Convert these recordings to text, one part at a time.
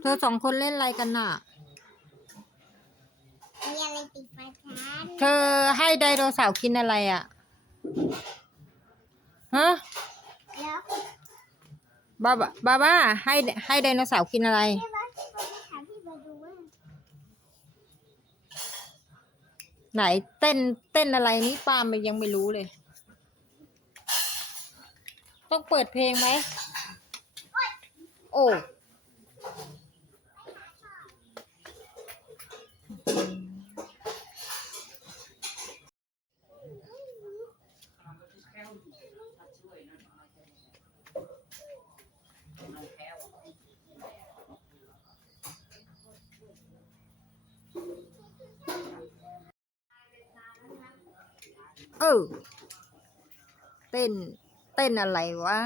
เธอสองคนเล่นอะไรกันน่ะ มีอะไรติดประทัดเธอให้ไดโนเสาร์กินอะไรอะ ฮะ แล้วบาบาบาบ้าให้ให้ไดโนเสาร์กินอะไร พี่ว่าพี่ว่าถามพี่บาดูว่าไหนเต้นเต้นอะไรนี่ปาล์มยังไม่รู้เลย ต้องเปิดเพลงไหม โอ้ เออ เต้น เต้นอะไรวะ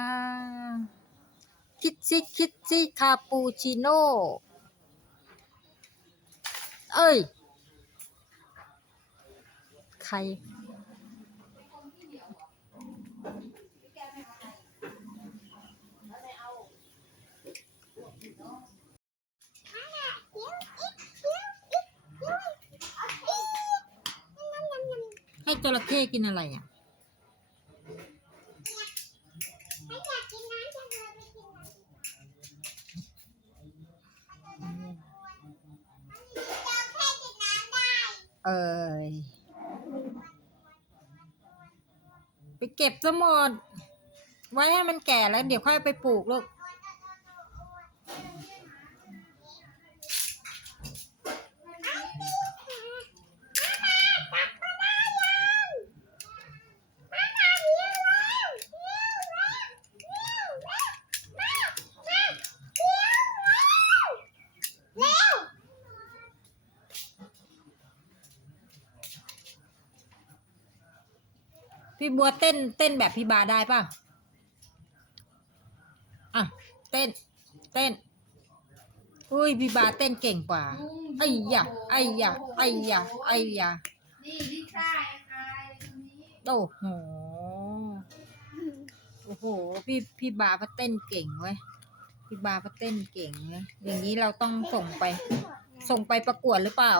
คิดซิคิดซิคาปูชิโน่ เอ้ย ใคร เดี๋ยวอีกเดี๋ยวอีกเดี๋ยวอีกเอาอีกงั้นงั้นงั้น ให้ จระเข้กินอะไรอะให้อยากกินน้ำจังเลยไปกินน้ำจะแค่กินน้ำได้เอ้ยไปเก็บสมดไว้ให้มันแก่แล้ว เดี๋ยวค่อยไปปลูกลูก พี่บัวเต้นเต้นแบบพี่บาได้ป่ะ อะ เต้น เต้น อุ้ยพี่บาเต้นเก่งกว่า ไอ้ยะไอ้ยะไอ้ยะไอ้ยะนี่ลิซ่าไอ้ไอ้คนนี้โอ้โห โอ้โห พี่พี่บาเขาเต้นเก่งเว้ย พี่บาเขาเต้นเก่งเว้ยอย่างนี้เราต้องส่งไป ส่งไปประกวดหรือเปล่า